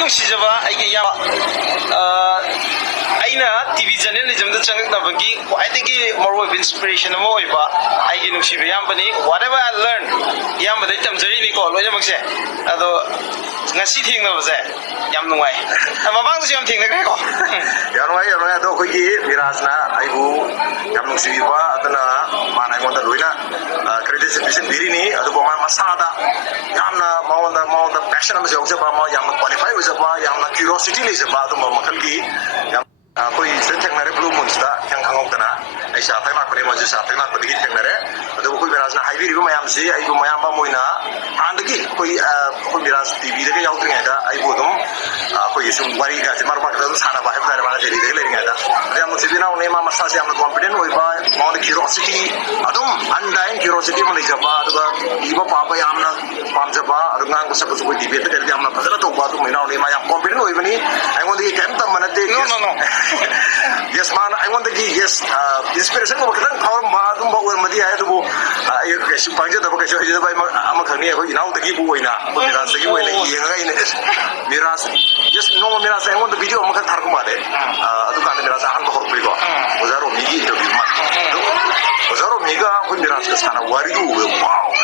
ꯅꯨꯡꯁꯤꯖꯕ ꯑꯩꯒꯤ ꯏꯌꯥꯝꯕ ꯑꯩꯅ ꯇꯤꯚꯤ ꯖꯔꯅꯦꯂꯤꯖꯝꯗ ꯆꯪꯂꯛꯅꯕꯒꯤ ꯈ꯭ꯋꯥꯏꯗꯒꯤ ꯃꯔꯨꯑꯣꯏꯕ ꯏꯟꯁꯄꯤꯔꯦꯁꯟ ꯑꯃ ꯑꯣꯏꯕ ꯑꯩꯒꯤ ꯅꯨꯡꯁꯤꯕ ꯏꯌꯥꯝꯕꯅꯤ ꯋꯥꯠ ꯑꯦꯚꯔ ꯑꯥꯏ ꯂꯔꯟ ꯏꯌꯥꯝꯕꯗꯩ ꯇꯝꯖꯔꯤꯅꯤꯀꯣ ꯂꯣꯏꯅꯃꯛꯁꯦ ꯑꯗꯣ ꯉꯁꯤ ꯊꯦꯡꯅꯕꯁꯦ ꯌꯥꯝ ꯅꯨꯡꯉꯥꯏ ꯃꯃꯥꯡꯗꯁꯨ ꯌꯥꯝ ꯊꯦꯡꯅꯈ꯭ꯔꯦꯀꯣ ꯌꯥꯝ ꯅꯨꯡꯉꯥꯏ ꯑꯗꯣ ꯑꯩꯈꯣꯏꯒꯤ ꯃꯤꯔꯥꯖꯅ ꯑꯩꯕꯨ ꯌꯥꯝ ꯅꯨꯡꯁꯤꯕꯤꯕ ꯑꯗꯨꯅ ꯃꯥꯅ ꯑꯩꯉꯣꯟꯗ ꯂꯣꯏꯅ ꯀ꯭ꯔꯦꯗꯤꯠꯁꯦ ꯄꯤꯁꯤꯟꯕꯤꯔꯤꯅꯤ ꯑꯗꯨꯕꯨ ꯃꯥ ꯃꯁꯥꯗ ꯌꯥꯝꯅ ꯃꯉꯣꯟꯗ ꯄꯦꯁꯟ ꯑꯃꯁꯨ ꯌꯥꯎꯖꯕ ꯌꯥꯝꯅ ꯀ꯭ꯋꯥꯂꯤꯐꯥꯏ ꯑꯣꯏꯖꯕ ꯌꯥꯝꯅ ꯀ꯭ꯌꯨꯔꯣꯁꯤꯇꯤ ꯂꯩꯖꯕ ꯑꯗꯨꯝꯕ ꯃꯈꯜꯒꯤ ꯑꯩꯈꯣꯏ ꯁꯤꯗ ꯊꯦꯡꯅꯔꯦ ꯕ꯭ꯂꯨ ꯃꯨꯟꯁꯇ ꯈꯤꯇꯪ ꯈꯪꯍꯧꯗꯅ ꯑꯩ ꯆꯥ ꯊꯛ ꯂꯥꯛꯄꯅꯦ ꯃꯣꯏꯁꯨ ꯆꯥ ꯊꯛ ꯂꯥꯛꯄꯗꯒꯤ ꯊꯦꯡꯅꯔꯦ ꯑꯗꯨꯕꯨ ꯑꯩꯈꯣꯏ ꯃꯤꯔꯥꯖꯅ ꯍꯥꯏꯕꯤꯔꯤꯕ ꯃꯌꯥꯝꯁꯤ ꯑꯩꯕꯨ ꯃꯌꯥꯝꯕ ꯑꯃ ꯑꯣꯏꯅ ꯍꯥꯟꯅꯗꯒꯤ ꯑꯩꯈꯣꯏ ꯃꯤꯔꯥꯖ ꯇꯤꯚꯤꯗꯒ ꯌꯥꯎꯗ꯭ꯔꯤꯉꯩꯗ ꯑꯩꯕꯨ ꯑꯗꯨꯝ ꯑꯩꯈꯣꯏꯒꯤ ꯁꯨꯝ ꯋꯥꯔꯤꯒꯁꯦ ꯃꯔꯛ ꯃꯔꯛꯇ ꯑꯗꯨꯝ ꯁꯥꯟꯅꯕ ꯍꯥꯏꯕ ꯇꯥꯔꯦ ꯃꯥꯅ ꯗꯦꯜꯂꯤꯗꯒ ꯂꯩꯔꯤꯉꯩꯗ ꯌꯥꯝ ꯅꯨꯡꯁꯤꯕ ꯏꯅꯥꯎꯅꯤ ꯃꯥ ꯃꯁꯥꯁꯦ ꯌꯥꯝꯅ ꯀꯣꯟꯐꯤꯗꯦꯟ ꯑꯣꯏꯕ ꯃꯉꯣꯟꯗ ꯀ꯭ꯌꯨꯔꯣꯁꯤꯇꯤ ꯑꯗꯨꯝ ꯑꯟꯗꯥꯏꯟ ꯀ꯭ꯌꯨꯔꯣꯁꯤꯇꯤ ꯑꯃ ꯂꯩꯖꯕ ꯑꯗꯨꯒ ꯏꯕ ꯄꯥꯕ ꯌꯥꯝꯅ ꯄꯥꯝꯖꯕ ꯑꯗꯨ ꯉꯥꯡꯕ ꯁꯛꯄꯁꯨ ꯑꯩꯈꯣꯏ ꯗꯤꯕꯦꯠꯇ ꯀꯩꯗ ꯌꯥꯝꯅ ꯐꯖꯅ ꯇꯧꯕ ꯑꯗꯨꯝꯕ ꯏꯅꯥꯎꯅꯤ ꯃꯥ ꯌꯥꯝ ꯀꯣꯟꯐꯤꯗꯦꯟ ꯑꯣꯏꯕꯅꯤ ꯑꯩꯉꯣꯟꯗꯒꯤ ꯀꯩꯝ ꯇꯝꯕ ꯅꯠꯇꯦ ꯌꯦꯁ ꯃꯥꯅ ꯑꯩꯉꯣꯟꯗꯒꯤ ꯌꯦꯁ ꯏꯟꯁꯄꯤꯔꯦꯁꯟꯒꯨꯝꯕ ꯈꯤꯇꯪ ꯐꯥꯎꯔꯝꯕ ꯑꯗꯨꯝꯕ ꯑꯣꯏꯔꯝꯃꯗꯤ ꯌꯥꯏ ꯑꯗꯨꯕꯨ ꯑꯩ ꯀꯩꯁꯨ ꯄꯥꯡꯖꯗꯕ ꯀꯩꯁꯨ ꯍꯩꯖꯗꯕ ꯑꯃꯈꯛꯅꯤ ꯑꯩꯈꯣꯏ ꯏꯅꯥꯎꯗꯒꯤꯕꯨ ꯑꯣꯏꯅ ꯑꯩꯈꯣꯏ ꯃꯤꯔꯥꯖꯇꯒꯤ ꯑꯣꯏꯅ ꯌꯦꯡꯉꯒ ꯑꯩꯅ ꯃꯤꯔꯥꯖ ꯌꯦꯁ ꯅꯣꯡꯃ ꯃꯤꯔꯥꯖ ꯑꯩꯉꯣꯟꯗ ꯚꯤꯗꯤꯑꯣ ꯑꯃꯈꯛ ꯊꯥꯔꯛꯄ ꯃꯥꯜꯂꯦ ꯑꯗꯨꯀꯥꯟꯗ ꯃꯤꯔꯥꯖ ꯑꯍꯥꯟꯕ ꯍꯧꯔꯛꯄꯩꯀꯣ ꯑꯣꯖꯥ ꯔꯣꯃꯤꯒꯤ ꯏꯟꯇꯔꯚꯤꯌꯨ ꯃꯥꯜꯂꯦ ꯑꯣꯖꯥ ꯔꯣꯃꯤꯒ ꯑꯩꯈꯣꯏ ꯃꯤꯔꯥꯖꯀ ꯁꯥꯟꯅꯕ ꯋꯥꯔꯤꯗꯨ ꯎꯕꯗ ꯋꯥꯎ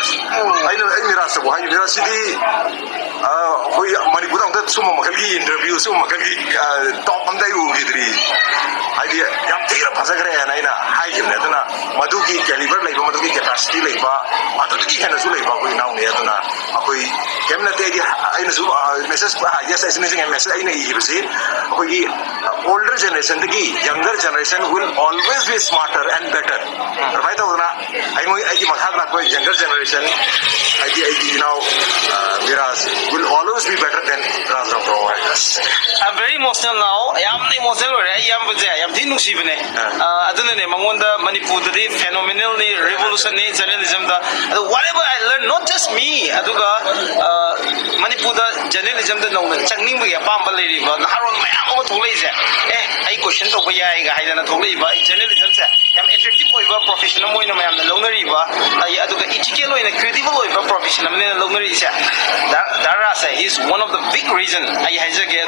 ꯑꯩ ꯃꯤꯔꯥꯖꯇꯕꯨ ꯍꯥꯏ ꯃꯤꯔꯥꯖꯁꯤꯗꯤ ꯑꯩꯈꯣꯏ ꯃꯅꯤꯄꯨꯔꯗ ꯑꯝꯇ ꯁꯨꯝꯕ ꯃꯈꯜꯒꯤ ꯏꯟꯇꯔꯚꯤꯌꯨ ꯁꯨꯝꯕ ꯃꯈꯜꯒꯤ ꯇꯣꯞ ꯑꯝꯇ ꯑꯩ ꯎꯈꯤꯗ꯭ꯔꯤ ꯍꯥꯏꯗꯤ ꯌꯥꯝ ꯊꯤꯅ ꯐꯖꯈ꯭ꯔꯦꯅ ꯑꯩꯅ ꯍꯥꯏꯈꯤꯕꯅꯦ ꯑꯗꯨꯅ ꯃꯗꯨꯒꯤ ꯀꯦꯂꯤꯕꯔ ꯂꯩꯕꯃꯗꯨꯒꯤ ꯀꯦꯄꯥꯁꯤꯇꯤ ꯂꯩꯕ ꯑꯗꯨꯗꯒꯤ ꯍꯦꯟꯅꯁꯨ ꯂꯩꯕ ꯑꯩꯈꯣꯏ ꯏꯅꯥꯎꯅꯤ ꯑꯗꯨꯅ ꯑꯩꯈꯣꯏ ꯀꯩꯝ ꯅꯠꯇꯦ ꯑꯩꯗꯤ ꯑꯩꯅꯁꯨ ꯃꯦꯁꯦꯖ ꯌꯦꯁ ꯑꯩꯁꯨ ꯅꯤꯡꯁꯤꯡꯉꯦ ꯃꯦꯁꯦꯖ ꯑꯩꯅ ꯏꯈꯤꯕꯁꯤ ꯑꯩꯈꯣꯏꯒꯤ older generation younger generation will always be smarter and better. Right now, I younger generation, Miraz will always be better than Raza Pro. I'm very emotional now. I'm emotional. I'm very emotional. Adunane Mangonda Manipuri phenomenal revolutionary journalism. Whatever I learned, not just me. Aduga Manipura journalism the no changing we apamba lady but Haron Mayamo to lazy. I question to Paya Gaidana to live journalism. I'm effective over professional in a man, the loner river. Aduga Ichikelo in a credible over professional loner is Darasa is one of the big reasons I has again